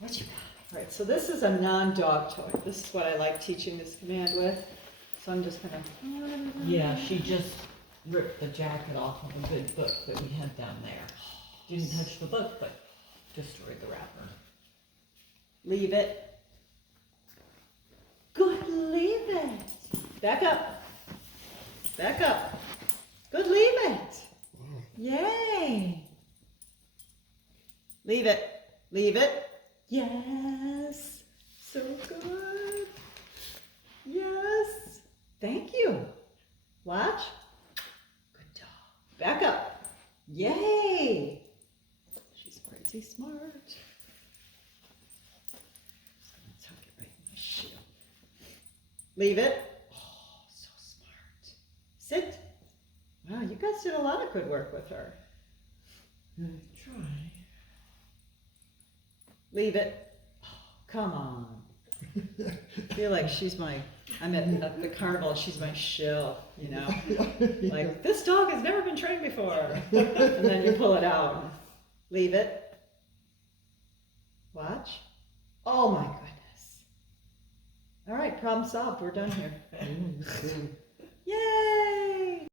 What you got? All right, so this is a non-dog toy. This is what I like teaching this command with. So I'm just gonna. Yeah, she just ripped the jacket off of a good book that we had down there. Didn't touch the book, but destroyed the wrapper. Leave it. Good, leave it. Back up. Back up. Good, leave it. Yay. Leave it. Leave it. Yes. So good. Yes. Thank you. Watch. Good dog. Back up. Yay. She's crazy smart. Just gonna tuck it right in my shoe. Leave it. Oh, so smart. Sit. Wow, you guys did a lot of good work with her. Try. Leave it. Oh, come on. I feel like she's I'm at the carnival, she's my shill, you know? Like, this dog has never been trained before. And then you pull it out. Leave it. Watch. Oh my goodness. All right, problem solved. We're done here. Yay!